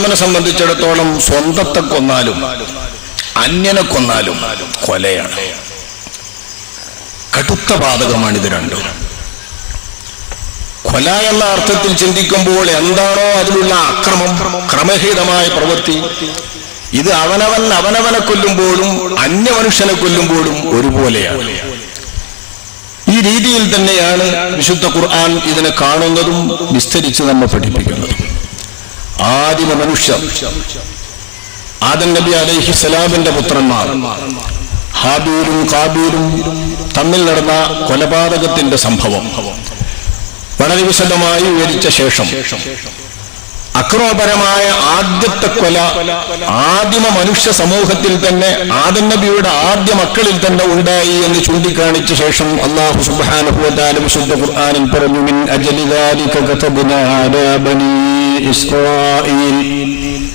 ആദമനെ സംബന്ധിച്ചിടത്തോളം സ്വന്തത്തെ കൊന്നാലും അന്യനെ കൊന്നാലും കൊലയാണ്. കടുത്ത പാതകമാണ് ഇത് രണ്ടും. കൊല എന്ന അർത്ഥത്തിൽ ചിന്തിക്കുമ്പോൾ എന്താണോ അതിലുള്ള അക്രമം ക്രമഹീതമായ പ്രവൃത്തി. ഇത് അവനവൻ അവനവനെ കൊല്ലുമ്പോഴും അന്യമനുഷ്യനെ കൊല്ലുമ്പോഴും ഒരുപോലെയാണ്. ഈ രീതിയിൽ തന്നെയാണ് വിശുദ്ധ ഖുർആൻ ഇതിനെ കാണുന്നതും വിസ്തരിച്ച് നമ്മെ പഠിപ്പിക്കുന്നതും. ആദിമ മനുഷ്യർ. ആദം നബി അലൈഹി സലാമിന്റെ പുത്രന്മാർ. ഹാബീലും കാബീലും തമ്മിൽ നടന്ന കൊലപാതകത്തിന്റെ സംഭവം. വളരെ വിശദമായി വിവരിച്ച ശേഷം അക്രോപരമായ ആദ്യത്തെ കൊല ആദിമ മനുഷ്യ സമൂഹത്തിൽ തന്നെ ആദം നബിയുടെ ആദ്യ മക്കളിൽ തന്നെ ഉണ്ടായി എന്ന് ചൂണ്ടിക്കാണിച്ച ശേഷം അള്ളാഹു സുബാനുഭവതാലും ശുദ്ധ ഖുർആാനിൽ പറഞ്ഞു മിൻ അജലിദാലിക بني إسرائيل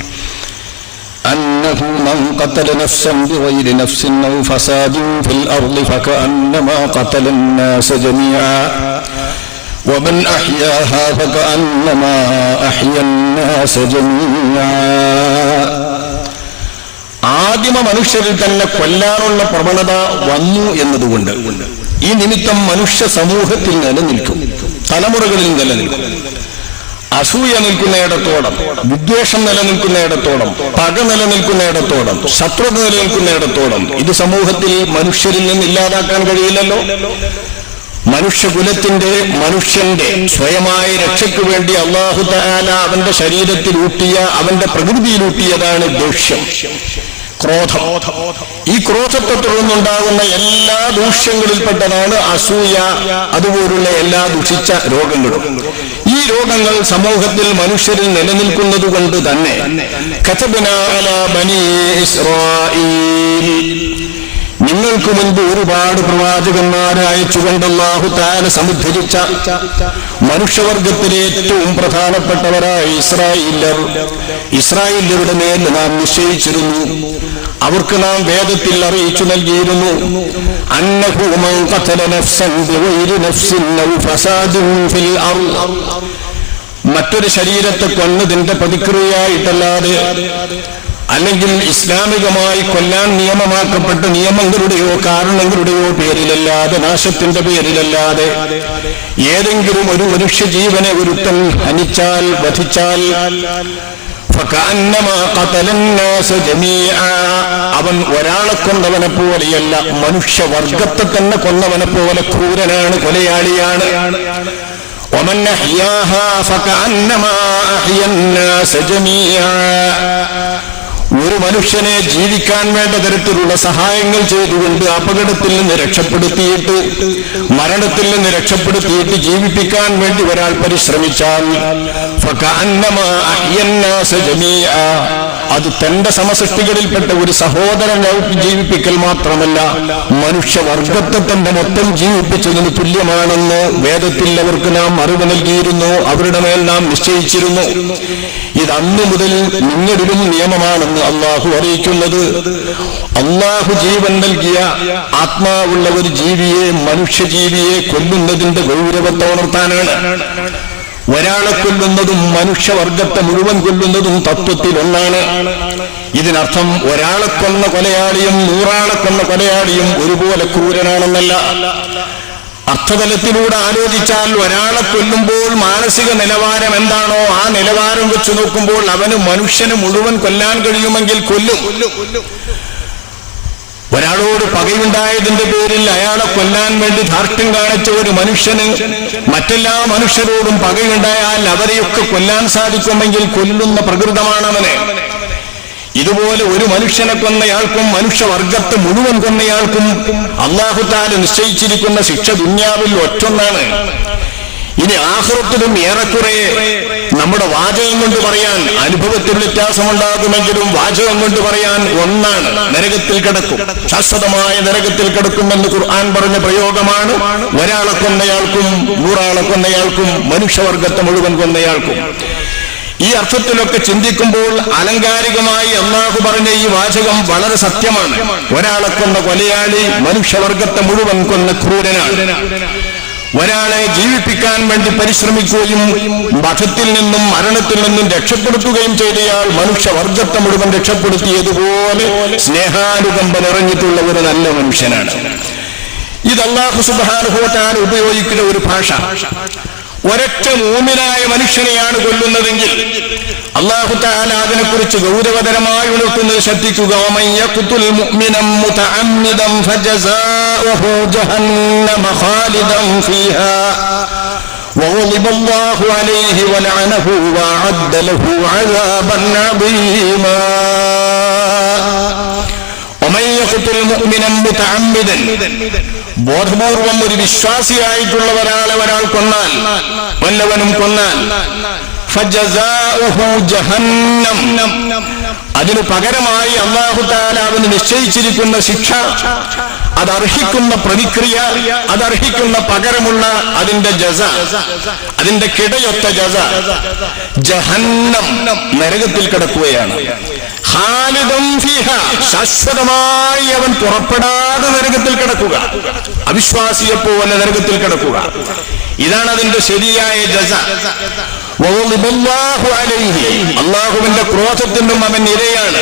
أنه من قتل نفسا بغير نفس أو فساد في الأرض فكأنما قتل الناس جميعا ومن أحياها فكأنما أحيا الناس جميعا ആദിമ മനുഷ്യരിൽ തന്നെ കൊല്ലാനുള്ള പ്രവണത വന്നു എന്നതുകൊണ്ട് ഈ നിമിത്തം മനുഷ്യ സമൂഹത്തിൽ നിലനിൽക്കും തലമുറകളിൽ നിലനിൽക്കും അസൂയ നിൽക്കുന്നയിടത്തോളം വിദ്വേഷം നിലനിൽക്കുന്നയിടത്തോളം പക നിലനിൽക്കുന്നയിടത്തോളം ശത്രുത നിലനിൽക്കുന്നയിടത്തോളം ഇത് സമൂഹത്തിൽ മനുഷ്യരിൽ നിന്ന് ഇല്ലാതാക്കാൻ കഴിയില്ലല്ലോ. മനുഷ്യകുലത്തിന്റെ മനുഷ്യന്റെ സ്വയമായ രക്ഷയ്ക്ക് വേണ്ടി അള്ളാഹു താല അവന്റെ ശരീരത്തിൽ ഊട്ടിയ അവന്റെ പ്രകൃതിയിൽ ഊട്ടിയതാണ് ദൂഷ്യം. ക്രോധം. ഈ ക്രോധത്തെ തുടർന്നുണ്ടാകുന്ന എല്ലാ ദൂഷ്യങ്ങളിൽപ്പെട്ടതാണ് അസൂയ അതുപോലുള്ള എല്ലാ ദുഷിച്ച രോഗങ്ങളും. ഈ രോഗങ്ങൾ സമൂഹത്തിൽ മനുഷ്യരിൽ നിലനിൽക്കുന്നത് കൊണ്ട് തന്നെ. ബനീ നിങ്ങൾക്ക് മുൻപ് ഒരുപാട് പ്രവാചകന്മാരെ അയച്ചുകൊണ്ടല്ലാഹു താല സമുദ്ധരിച്ച മനുഷ്യവർഗത്തിലെ ഏറ്റവും പ്രധാനപ്പെട്ടവരായ ഇസ്രായേലർ. ഇസ്രായേലരുടെ മേൽ നാം നിശ്ചയിച്ചിരുന്നു. അവർക്ക് നാം വേദത്തിൽ അറിയിച്ചു നൽകിയിരുന്നു. മറ്റൊരു ശരീരത്തെ കൊന്നതിന്റെ പ്രതിക്രിയയായിട്ടല്ലാതെ അല്ലെങ്കിൽ ഇസ്ലാമികമായി കൊല്ലാൻ നിയമമാക്കപ്പെട്ട നിയമങ്ങളുടെയോ കാരണങ്ങളുടെയോ പേരിലല്ലാതെ നാശത്തിന്റെ പേരിലല്ലാതെ ഏതെങ്കിലും ഒരു മനുഷ്യജീവനെ ഒരുത്തൻ ഹനിച്ചാൽ വധിച്ചാൽ അവൻ ഒരാളെ കൊന്നവനെ പോലെയല്ല മനുഷ്യവർഗത്തെ തന്നെ കൊന്നവനെ പോലെ ക്രൂരനാണ് കൊലയാളിയാണ്. ഒമൻ ഒരു മനുഷ്യനെ ജീവിക്കാൻ വേണ്ട തരത്തിലുള്ള സഹായങ്ങൾ ചെയ്തുകൊണ്ട് അപകടത്തിൽ നിന്ന് രക്ഷപ്പെടുത്തിയിട്ട് മരണത്തിൽ നിന്ന് രക്ഷപ്പെടുത്തിയിട്ട് ജീവിപ്പിക്കാൻ വേണ്ടി ഒരാൾ പരിശ്രമിച്ചാൽ. അത് തന്റെ സമസൃഷ്ടികളിൽപ്പെട്ട ഒരു സഹോദരൻ ജീവിപ്പിക്കൽ മാത്രമല്ല മനുഷ്യവർഗത്തെ തന്റെ മൊത്തം ജീവിപ്പിച്ചതിന് തുല്യമാണെന്ന് വേദത്തിൽ അവർക്ക് നാം അറിവ് നൽകിയിരുന്നു. അവരുടെ മേൽ നാം നിശ്ചയിച്ചിരുന്നു. ഇത് അന്ന് മുതൽ നിങ്ങളിലും നിയമമാണെന്ന് അള്ളാഹു അറിയിക്കുന്നത്. അള്ളാഹു ജീവൻ നൽകിയ ആത്മാവുള്ള ഒരു ജീവിയെ മനുഷ്യജീവിയെ കൊല്ലുന്നതിന്റെ ഗൗരവത്തെ ഉണർത്താനാണ് ഒരാളെ കൊല്ലുന്നതും മനുഷ്യവർഗത്തെ മുഴുവൻ കൊല്ലുന്നതും തത്വത്തിൽ ഒന്നാണ് ഇതിനർത്ഥം ഒരാളെ കൊന്ന കൊലയാളിയും നൂറാളെ കൊന്ന കൊലയാളിയും ഒരുപോലെ ക്രൂരനാണെന്നല്ല. അർത്ഥതലത്തിലൂടെ ആലോചിച്ചാൽ ഒരാളെ കൊല്ലുമ്പോൾ മാനസിക നിലവാരം എന്താണോ ആ നിലവാരം വെച്ച് നോക്കുമ്പോൾ അവന് മനുഷ്യന് മുഴുവൻ കൊല്ലാൻ കഴിയുമെങ്കിൽ കൊല്ലും. ഒരാളോട് പകയുണ്ടായതിന്റെ പേരിൽ അയാളെ കൊല്ലാൻ വേണ്ടി ധാർഷ്ട്യം കാണിച്ച ഒരു മനുഷ്യന് മറ്റെല്ലാ മനുഷ്യരോടും പകയുണ്ടായാൽ അവരെയൊക്കെ കൊല്ലാൻ സാധിക്കുമെങ്കിൽ കൊല്ലുന്ന പ്രകൃതമാണ് അവനെ ഇതുപോലെ ഒരു മനുഷ്യനെ കൊന്നയാൾക്കും മനുഷ്യവർഗത്തെ മുഴുവൻ കൊന്നയാൾക്കും അള്ളാഹുത്താൽ നിശ്ചയിച്ചിരിക്കുന്ന ശിക്ഷ ദുന്യാവിൽ ഒറ്റൊന്നാണ്. ഇനി ആഹൃത്തിലും ഏറെക്കുറെ നമ്മുടെ വാചകം കൊണ്ട് പറയാൻ അനുഭവത്തിൽ വ്യത്യാസമുണ്ടാകുമെങ്കിലും വാചകം കൊണ്ട് പറയാൻ ഒന്നാണ് നരകത്തിൽ കിടക്കും. ശാശ്വതമായ നരകത്തിൽ കിടക്കുമെന്ന് ഖുർആൻ പറഞ്ഞ പ്രയോഗമാണ്. ഒരാളെ കൊന്നയാൾക്കും നൂറാളെ കൊന്നയാൾക്കും മനുഷ്യവർഗത്തെ മുഴുവൻ കൊന്നയാൾക്കും. ഈ അർത്ഥത്തിലൊക്കെ ചിന്തിക്കുമ്പോൾ അലങ്കാരികമായി അള്ളാഹു പറഞ്ഞ ഈ വാചകം വളരെ സത്യമാണ്. ഒരാളെ കൊന്ന കൊലയാളി മനുഷ്യവർഗത്തെ മുഴുവൻ കൊന്ന ക്രൂരനാണ്. ഒരാളെ ജീവിപ്പിക്കാൻ വേണ്ടി പരിശ്രമിക്കുകയും വധത്തിൽ നിന്നും മരണത്തിൽ നിന്നും രക്ഷപ്പെടുത്തുകയും ചെയ്തയാൾ മനുഷ്യവർഗത്തെ മുഴുവൻ രക്ഷപ്പെടുത്തിയതുപോലെ സ്നേഹാനുകമ്പ നിറഞ്ഞിട്ടുള്ള ഒരു നല്ല മനുഷ്യനാണ്. ഇത് അള്ളാഹു ഉപയോഗിക്കുന്ന ഒരു ഭാഷ. ഒരൊറ്റ മൂമിനായ മനുഷ്യനെയാണ് കൊല്ലുന്നതെങ്കിൽ അള്ളാഹു താല അതിനെക്കുറിച്ച് ഗൗരവതരമായി ഉണർത്തുന്നത് ശ്രദ്ധിക്കുക ومن يقتل مؤمنا متعمدا فجزاؤه جهنم خالدا فيها وغضب الله عليه ولعنه وأعد له عذابا عظيما ومن يقتل مؤمنا متعمدا ബോധപൂർവം ഒരു വിശ്വാസിയായിട്ടുള്ള ഒരാളെ ഒരാൾ കൊന്നാൽ വല്ലവനും കൊന്നാൽ. അതിനു പകരമായി അള്ളാഹു താല അവന് നിശ്ചയിച്ചിരിക്കുന്ന ശിക്ഷ അതർഹിക്കുന്ന പ്രതിക്രിയ അതർഹിക്കുന്ന പകരമുള്ള അതിന്റെ ജസ അതിന്റെ കിടയൊത്ത ജസ. ജഹന്നം നരകത്തിൽ കിടക്കുകയാണ്. ഖാലിദും ഫിഹ ശാശ്വതമായി അവൻ പുറപ്പെടാതെ നരകത്തിൽ കിടക്കുക. അവിശ്വാസിയെ പോലെ നരകത്തിൽ കിടക്കുക. ഇതാണ് അതിന്റെ ശരിയായ ജസ. അള്ളാഹുവിന്റെ ക്രോധത്തിനും അവൻ ഇരയാണ്.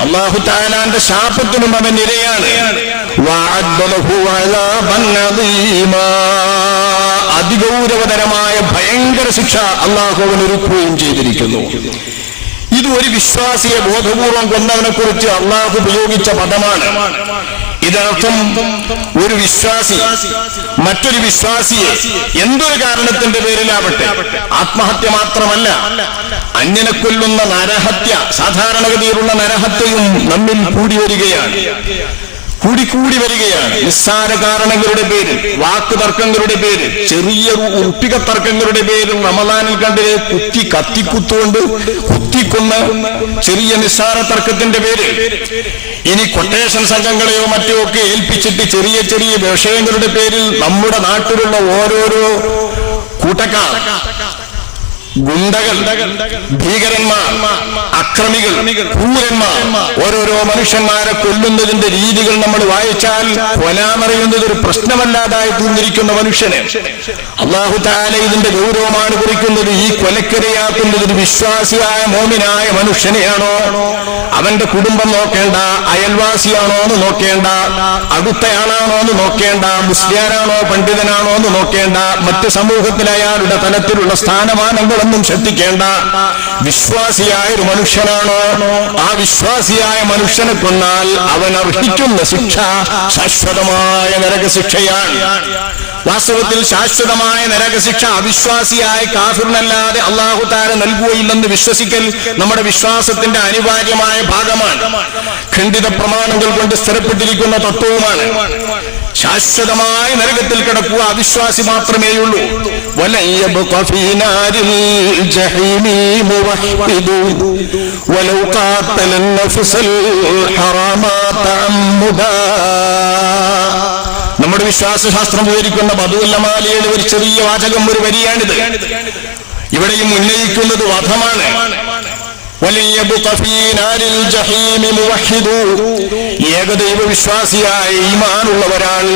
അള്ളാഹു താലാന്റെ ശാപത്തിനും അവൻ ഇരയാണ്. അതിഗൗരവതരമായ ഭയങ്കര ശിക്ഷ അള്ളാഹു ഒരുക്കുകയും ചെയ്തിരിക്കുന്നു. ഇത് ഒരു വിശ്വാസിയെ ബോധപൂർവം കൊണ്ടവനെ കുറിച്ച് അള്ളാഹു ഉപയോഗിച്ച പദമാണ്. ഇതർത്ഥം ഒരു വിശ്വാസി മറ്റൊരു വിശ്വാസിയെ എന്തൊരു കാരണത്തിന്റെ പേരിലാവട്ടെ? ആത്മഹത്യ മാത്രമല്ല അന്യനെ കൊല്ലുന്ന നരഹത്യ സാധാരണഗതിയിലുള്ള നരഹത്യയും നമ്മിൽ കൂടി വരികയാണ്. കൂടിക്കൂടി വരികയാണ്. നിസ്സാര കാരണങ്ങളുടെ പേരിൽ വാക്ക് തർക്കങ്ങളുടെ പേരിൽ ചെറിയ ഉപ്പിക തർക്കങ്ങളുടെ പേരിൽ റമദാനിൽ കണ്ടിലെ കുത്തി കത്തിക്കുത്തുകൊണ്ട് കുത്തിക്കൊന്ന് ചെറിയ നിസ്സാര തർക്കത്തിന്റെ പേരിൽ. ഇനി കൊട്ടേഷൻ സംഘങ്ങളെയോ മറ്റോ ഒക്കെ ഏൽപ്പിച്ചിട്ട് ചെറിയ ചെറിയ വിഷയങ്ങളുടെ പേരിൽ നമ്മുടെ നാട്ടിലുള്ള ഓരോരോ കൂട്ടക്കാർ ഗുണ്ടകൾ ഭീകരന്മാർ അക്രമികൾ ക്രൂരന്മാർ ഓരോരോ മനുഷ്യന്മാരെ കൊല്ലുന്നതിന്റെ രീതികൾ നമ്മൾ വായിച്ചാൽ കൊലാമറിയുന്നത് ഒരു പ്രശ്നമല്ലാതായി തീർന്നിരിക്കുന്ന മനുഷ്യനെ. അള്ളാഹു താല ഇതിന്റെ ഗൗരവമാണ് കുറിക്കുന്നത്. ഈ കൊലക്കരയാക്കുന്നത് ഒരു വിശ്വാസിയായ മോമിനായ മനുഷ്യനെയാണോ? അവന്റെ കുടുംബം നോക്കേണ്ട അയൽവാസിയാണോ എന്ന് നോക്കേണ്ട അടുത്തയാളാണോ എന്ന് നോക്കേണ്ട മുസ്ലിയാരാണോ പണ്ഡിതനാണോ എന്ന് നോക്കേണ്ട മറ്റ് സമൂഹത്തിൽ അയാളുടെ തലത്തിലുള്ള സ്ഥാനമാനങ്ങളൊന്നും ശ്രദ്ധിക്കേണ്ട. വിശ്വാസിയായ ഒരു മനുഷ്യനാണോ. ആ വിശ്വാസിയായ മനുഷ്യനെ കൊന്നാൽ അവൻ അർഹിക്കുന്ന ശിക്ഷ ശാശ്വതമായ നരകശിക്ഷയാണ്. വാസ്തവത്തിൽ ശാശ്വതമായ നരകശിക്ഷ അവിശ്വാസിയായ കാഫിറിനല്ലാതെ അള്ളാഹു താര നൽകുകയില്ലെന്ന് വിശ്വസിക്കൽ നമ്മുടെ വിശ്വാസത്തിന്റെ അനിവാര്യമായ ഭാഗമാണ് ഖണ്ഡിത പ്രമാണങ്ങൾ കൊണ്ട് സ്ഥിരപ്പെട്ടിരിക്കുന്ന തത്വവുമാണ് ശാശ്വതമായ നരകത്തിൽ കിടക്കുക അവിശ്വാസി മാത്രമേയുള്ളൂ വലൻ യബ്ഖ ഫീ നാരിൽ ജഹീമി മുവഹ്ഹിദു വലൗ ഖാത്തല النفس الحرام تعمدا നമ്മുടെ വിശ്വാസശാസ്ത്രം വിവരിക്കുന്ന ബദുല്ലമാലയുടെ ഒരു ചെറിയ വാചകം ഒരു വരിയാണിത്. ഇവിടെയും ഉന്നയിക്കുന്നത് വധമാണ്. ഏകദൈവ വിശ്വാസിയായ ഈമാനുള്ള ഒരാൾ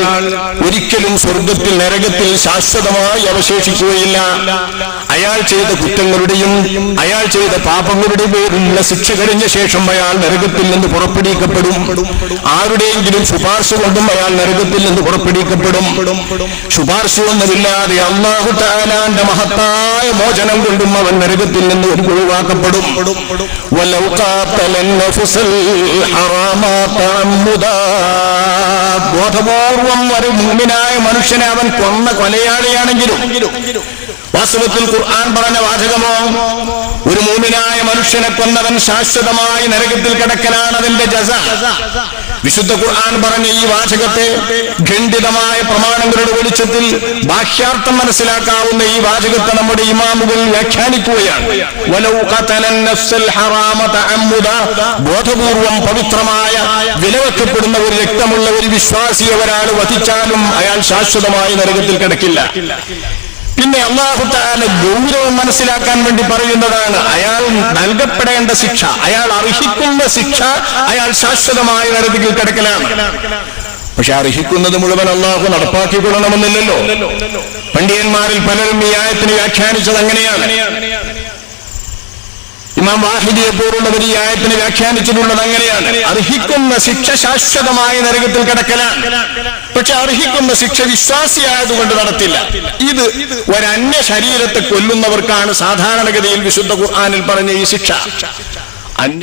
ഒരിക്കലും സ്വർഗത്തിൽ നരകത്തിൽ ശാശ്വതമായി അവശേഷിക്കുകയില്ല. അയാൾ ചെയ്ത കുറ്റങ്ങളുടെയും അയാൾ ചെയ്ത പാപങ്ങളുടെ പേരിലുള്ള ശിക്ഷ കഴിഞ്ഞ ശേഷം അയാൾ നരകത്തിൽ നിന്ന് പുറപ്പെടുവിക്കപ്പെടും. ആരുടെയെങ്കിലും ശുപാർശ കൊണ്ടും അയാൾ നരകത്തിൽ നിന്ന് പുറപ്പെടുവിക്കപ്പെടും. ശുപാർശയൊന്നുമില്ലാതെ അള്ളാഹു താലാന്റെ മഹത്തായ മോചനം കൊണ്ടും അവൻ നരകത്തിൽ നിന്ന് ഒഴിവാക്കപ്പെടും. ബോധപൂർവം ഒരു മുമ്പിനായ മനുഷ്യനെ അവൻ കൊന്ന കൊലയാളിയാണെങ്കിലും വാസ്തവത്തിൽ ഖുർആൻ പറഞ്ഞ വാചകമോ? ഒരു മൂമിനായ മനുഷ്യനെ കൊന്നവൻ ശാശ്വതമായി നരകത്തിൽ കിടക്കലാണ് അതിന്റെ ജസ. വിശുദ്ധ ഖുർആൻ പറഞ്ഞ ഈ വാചകത്തെ ഖണ്ഡിതമായ പ്രമാണങ്ങളുടെ വെളിച്ചത്തിൽ ബാഹ്യാർത്ഥം മനസ്സിലാക്കാവുന്ന ഈ വാചകത്തെ നമ്മുടെ ഇമാമുകൾ വ്യാഖ്യാനിക്കുകയാണ്. ബോധപൂർവം പവിത്രമായ വിലവെക്കപ്പെടുന്ന ഒരു രക്തമുള്ള ഒരു വിശ്വാസിയവരാൾ വധിച്ചാലും അയാൾ ശാശ്വതമായി നരകത്തിൽ കിടക്കില്ല. പിന്നെ അള്ളാഹു താല ഗൗരവം മനസ്സിലാക്കാൻ വേണ്ടി പറയുന്നതാണ് അയാൾ നൽകപ്പെടേണ്ട ശിക്ഷ അയാൾ അർഹിക്കുന്ന ശിക്ഷ അയാൾ ശാശ്വതമായ നരകത്തിൽ കിടക്കലാണ്. പക്ഷെ അർഹിക്കുന്നത് മുഴുവൻ അള്ളാഹു നടപ്പാക്കിക്കൊള്ളണമെന്നില്ലല്ലോ. പണ്ഡിയന്മാരിൽ പലരും ഈ ആയത്തിന് വ്യാഖ്യാനിച്ചത് അങ്ങനെയാണ്. ഇമാം വാഹിദിയെ പോലുള്ളവർ ഈ ആയത്തിന് വ്യാഖ്യാനിച്ചിട്ടുള്ളത് അങ്ങനെയാണ്. അർഹിക്കുന്ന ശിക്ഷ ശാശ്വതമായ നരകത്തിൽ കിടക്കലാണ്. പക്ഷെ അർഹിക്കുന്ന ശിക്ഷ വിശ്വാസിയായതുകൊണ്ട് നടത്തില്ല. ഇത് ഒരന്യ ശരീരത്തെ കൊല്ലുന്നവർക്കാണ് സാധാരണഗതിയിൽ വിശുദ്ധ ഖുർആാനിൽ പറഞ്ഞ ഈ ശിക്ഷ. അന്യ